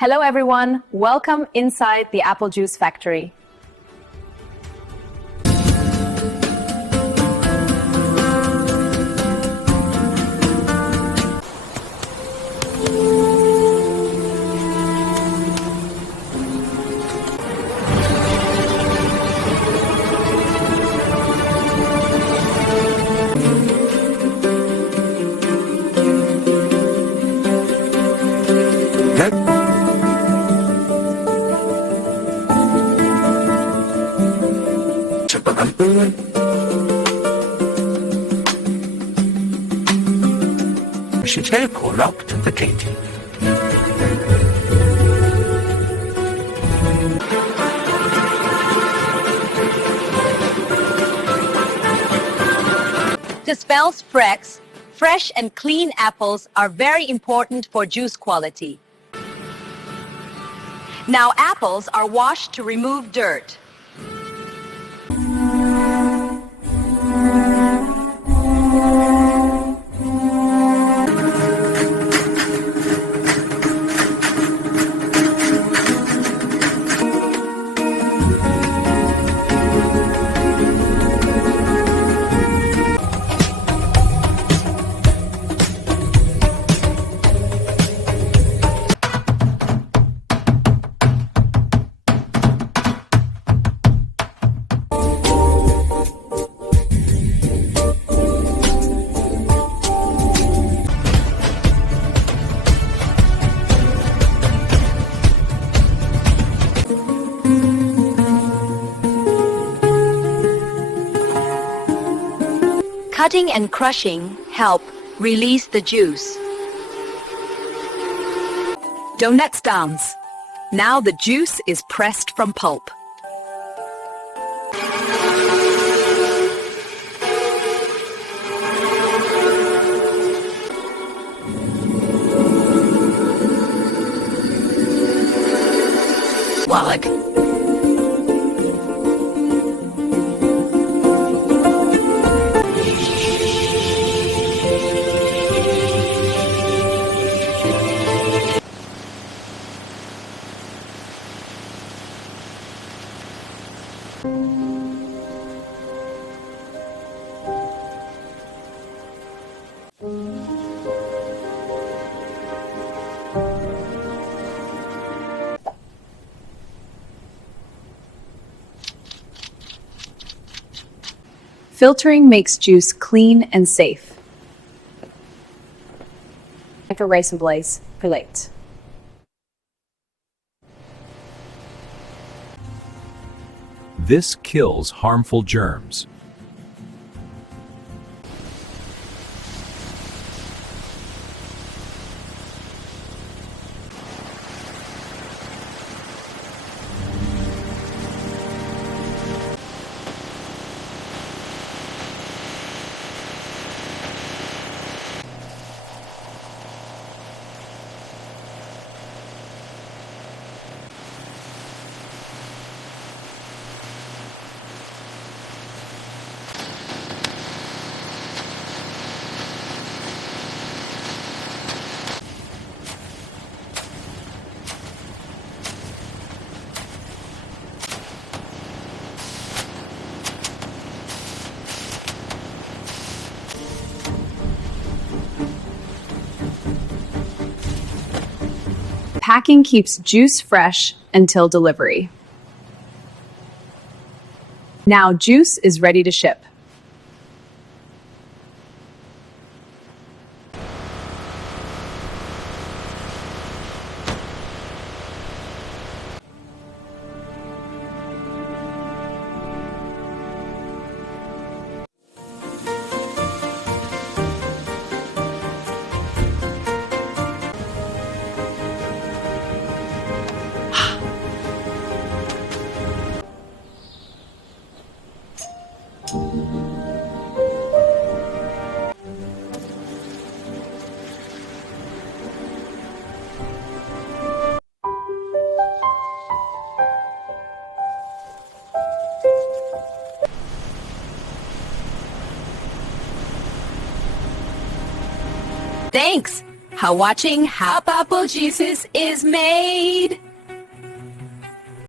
Hello everyone, welcome inside the apple juice factory. 시체에 골라붙은 듯해지. To spell Sprex, fresh and clean apples are very important for juice quality. Now apples are washed to remove dirt. Cutting and crushing help release the juice. Donuts dance. Now the juice is pressed from pulp. Wallach. Filtering makes juice clean and safe. For rice and blaze, relate. This kills harmful germs. Packing keeps juice fresh until delivery. Now juice is ready to ship. Thanks! how watching how apple juices is made.